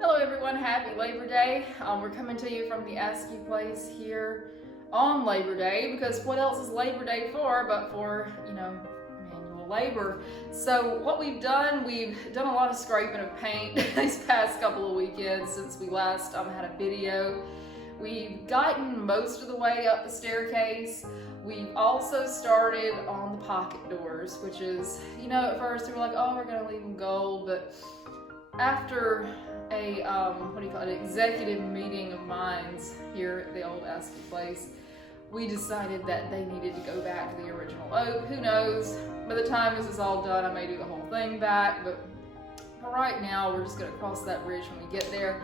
Hello everyone, happy Labor Day. We're coming to you from the Askew place here on Labor Day because what else is Labor Day for but for, manual labor. So what we've done a lot of scraping of paint these past couple of weekends since we last had a video. We've gotten most of the way up the staircase. We've also started on the pocket doors, which is, at first we were like, oh, we're gonna leave them gold, but after a executive meeting of minds here at the old Askew place, we decided that they needed to go back to the original oak. Who knows? By the time this is all done, I may do the whole thing back, but for right now, we're just gonna cross that bridge when we get there.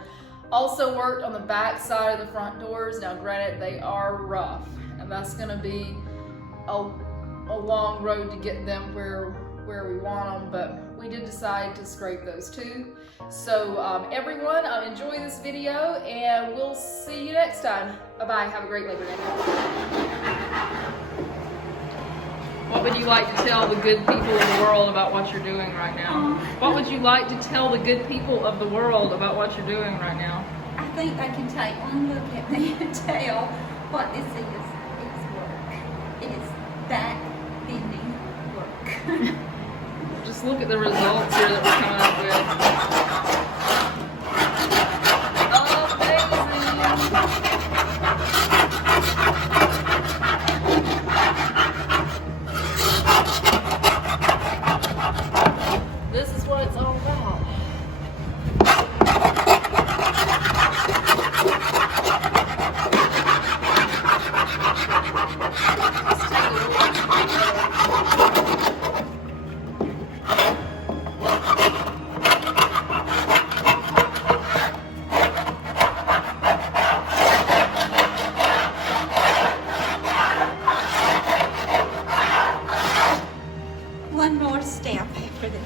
Also worked on the back side of the front doors. Now granted, they are rough, and that's gonna be a long road to get them where we want them, but we did decide to scrape those too. So everyone, enjoy this video and we'll see you next time. Bye-bye, have a great Labor Day. What would you like to tell the good people of the world about what you're doing right now? What would you like to tell the good people of the world about what you're doing right now? I think they can take one look at me and tell what this is. It's work. It is back bending work. Just look at the results here that we're coming up with. This is what it's all about. One more step after this.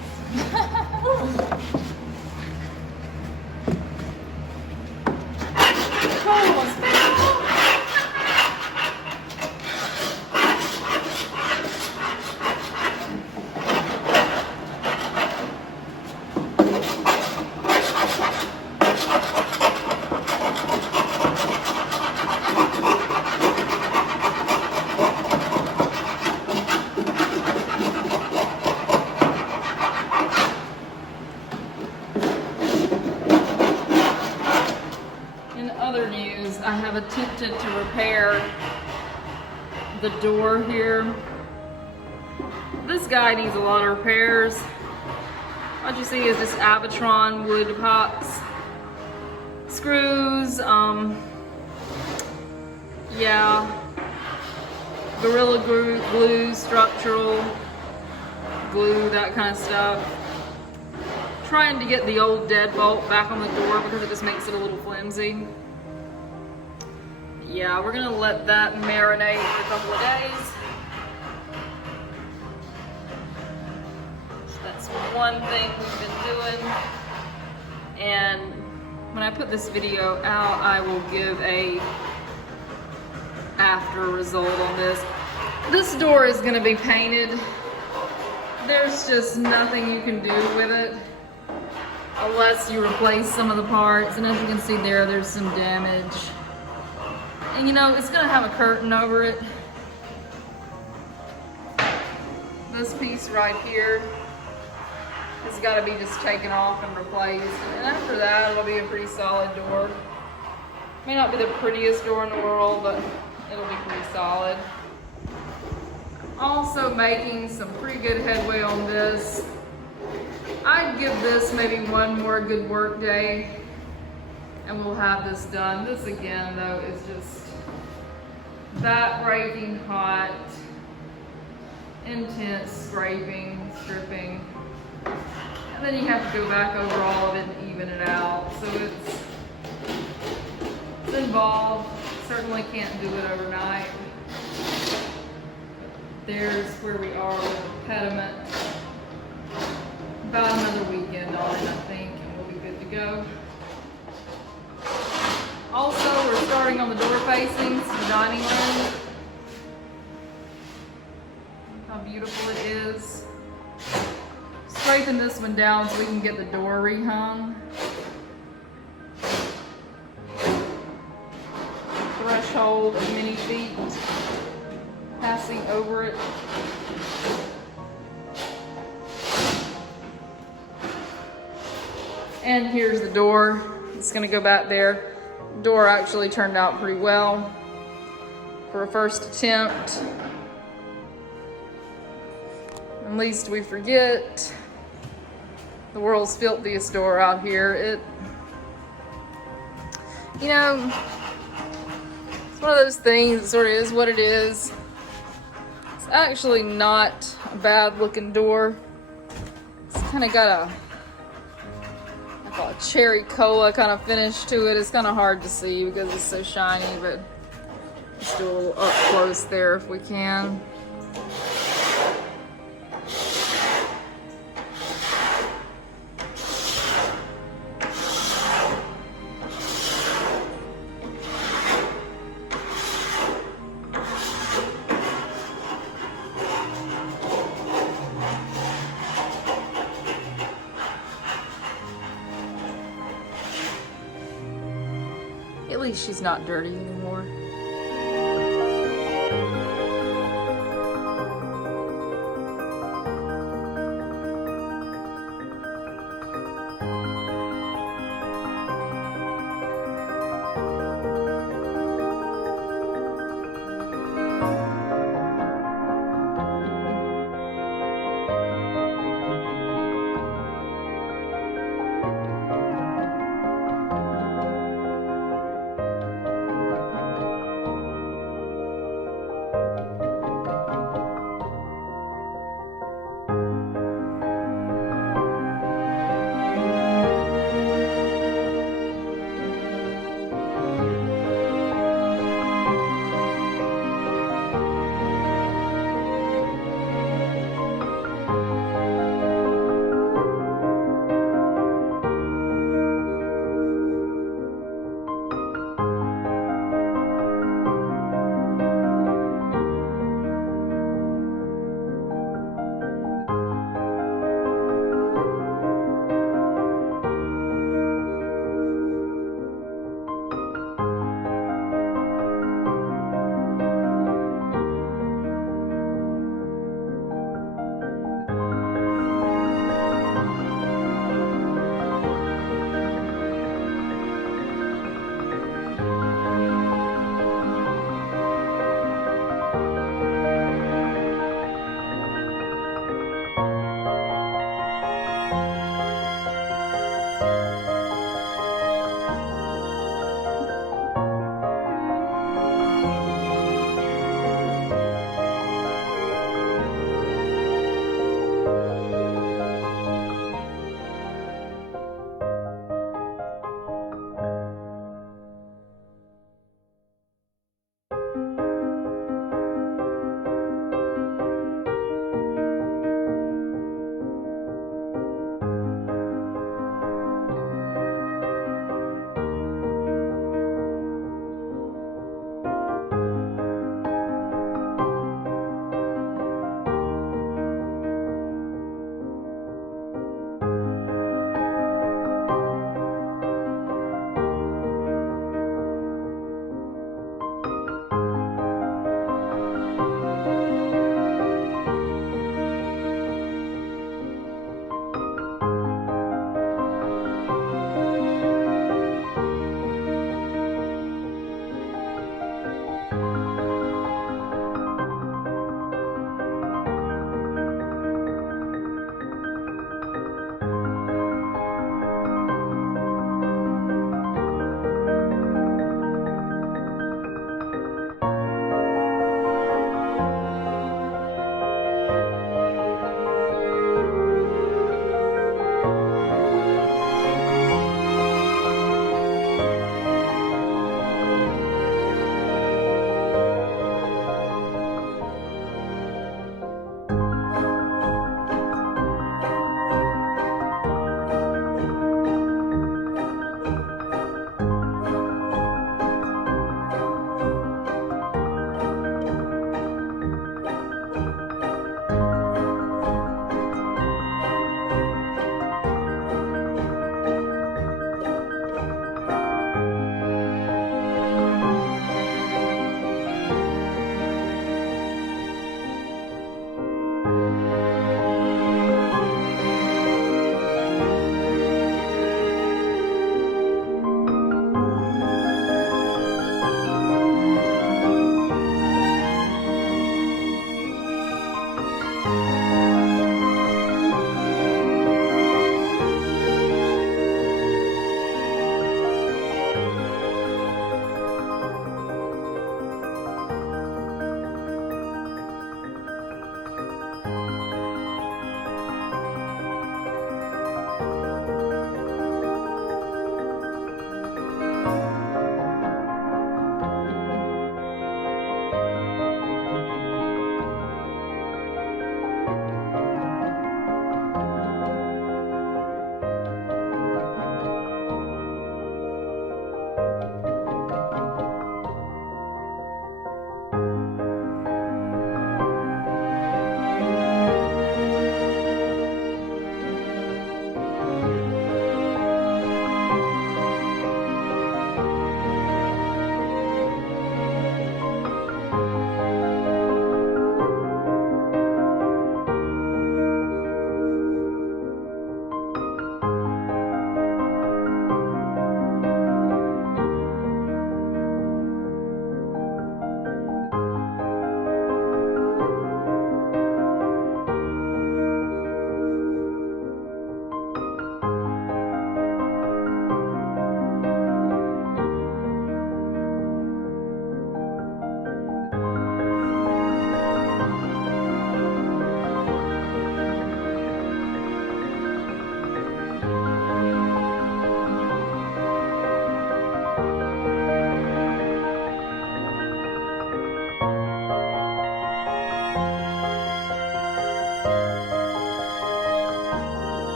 In other news, I have attempted to repair the door here. This guy needs a lot of repairs. What you see is this Avatron wood pops, screws, Gorilla glue, structural glue, that kind of stuff. Trying to get the old deadbolt back on the door because it just makes it a little flimsy. Yeah, we're gonna let that marinate for a couple of days. So that's one thing we've been doing. And when I put this video out, I will give a after result on this. This door is gonna be painted. There's just nothing you can do with it unless you replace some of the parts, and as you can see there's some damage. And it's gonna have a curtain over it. This piece right here has got to be just taken off and replaced, and after that it'll be a pretty solid door. May not be the prettiest door in the world, but it'll be pretty solid. Also making some pretty good headway on this. I'd give this maybe one more good work day and we'll have this done. This again though is just back-breaking hot, intense scraping, stripping, and then you have to go back over all of it and even it out. So it's involved. Certainly can't do it overnight. There's where we are with the pediment. About another weekend on it, I think, and we'll be good to go. Also, we're starting on the door facings, the dining room. How beautiful it is. Scraping this one down so we can get the door rehung. field of many feet passing over it. And here's the door. It's gonna go back there. Door actually turned out pretty well for a first attempt. At least we forget the world's filthiest door out here. You know, it's one of those things that sort of is what it is. It's actually not a bad looking door. It's kind of got a cherry cola kind of finish to it. It's kind of hard to see because it's so shiny, but let's do a little up close there if we can. At least she's not dirty anymore.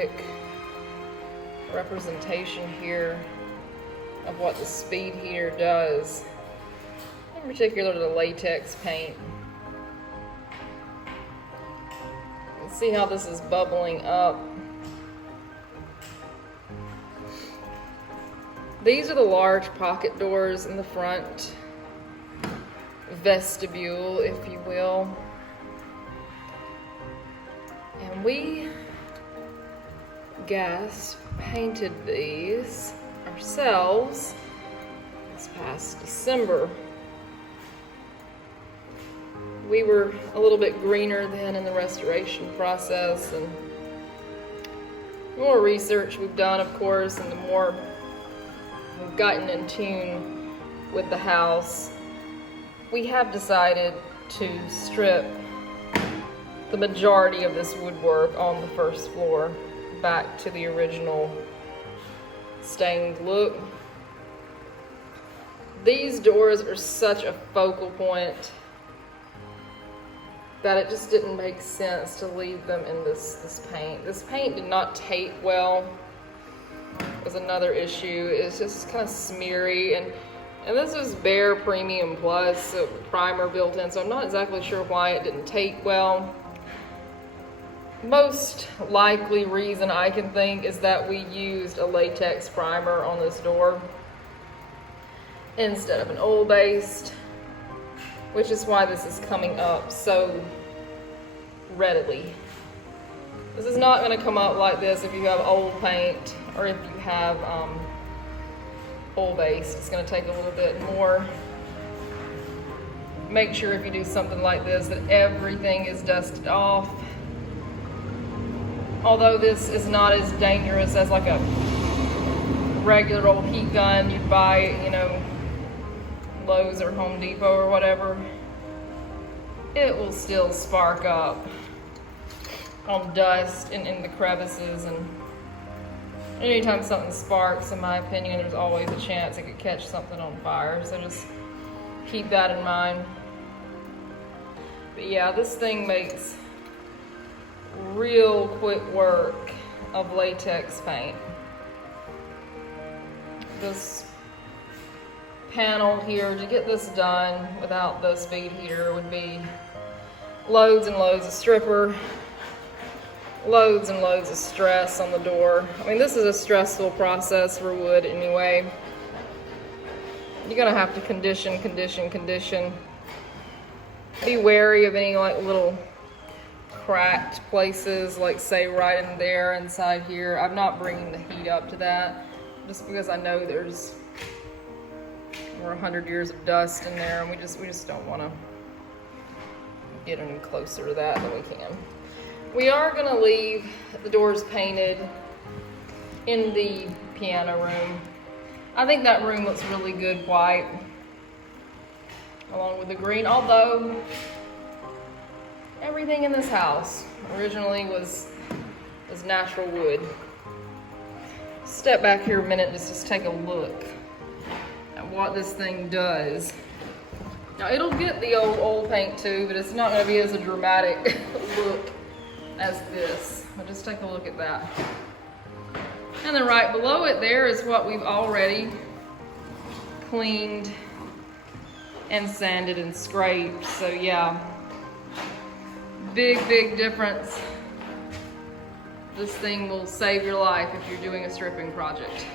quick representation here of what the speed heater does, in particular the latex paint. Let's see how this is bubbling up. These are the large pocket doors in the front vestibule, if you will. And we gas painted these ourselves this past December. We were a little bit greener then in the restoration process, and the more research we've done, of course, and the more we've gotten in tune with the house, we have decided to strip the majority of this woodwork on the first floor back to the original stained look. These doors are such a focal point that it just didn't make sense to leave them in this paint. This paint did not tape well. Was another issue. It's just kind of smeary, and this is Bare Premium Plus, so primer built in, so I'm not exactly sure why it didn't tape well. Most likely reason I can think is that we used a latex primer on this door instead of an oil-based, which is why this is coming up so readily. This is not going to come up like this if you have old paint or if you have oil-based. It's going to take a little bit more. Make sure if you do something like this that everything is dusted off. Although this is not as dangerous as like a regular old heat gun you'd buy, you know, Lowe's or Home Depot or whatever, it will still spark up on dust and in the crevices, and anytime something sparks, in my opinion, there's always a chance it could catch something on fire, so just keep that in mind. But yeah, this thing makes real quick work of latex paint. This panel here, to get this done without the speed heater, would be loads and loads of stripper, loads and loads of stress on the door. I mean, this is a stressful process for wood anyway. You're gonna have to condition. Be wary of any like little cracked places, like say right in there inside here. I'm not bringing the heat up to that just because I know there's over 100 years of dust in there, and we just don't want to get any closer to that than we can. We are going to leave the doors painted in the piano room. I think that room looks really good white along with the green, although everything in this house originally was natural wood. Step back here a minute, just take a look at what this thing does. Now it'll get the old paint too, but it's not going to be as a dramatic look as this. But just take a look at that. And then right below it there is what we've already cleaned and sanded and scraped. So yeah, big difference. This thing will save your life if you're doing a stripping project.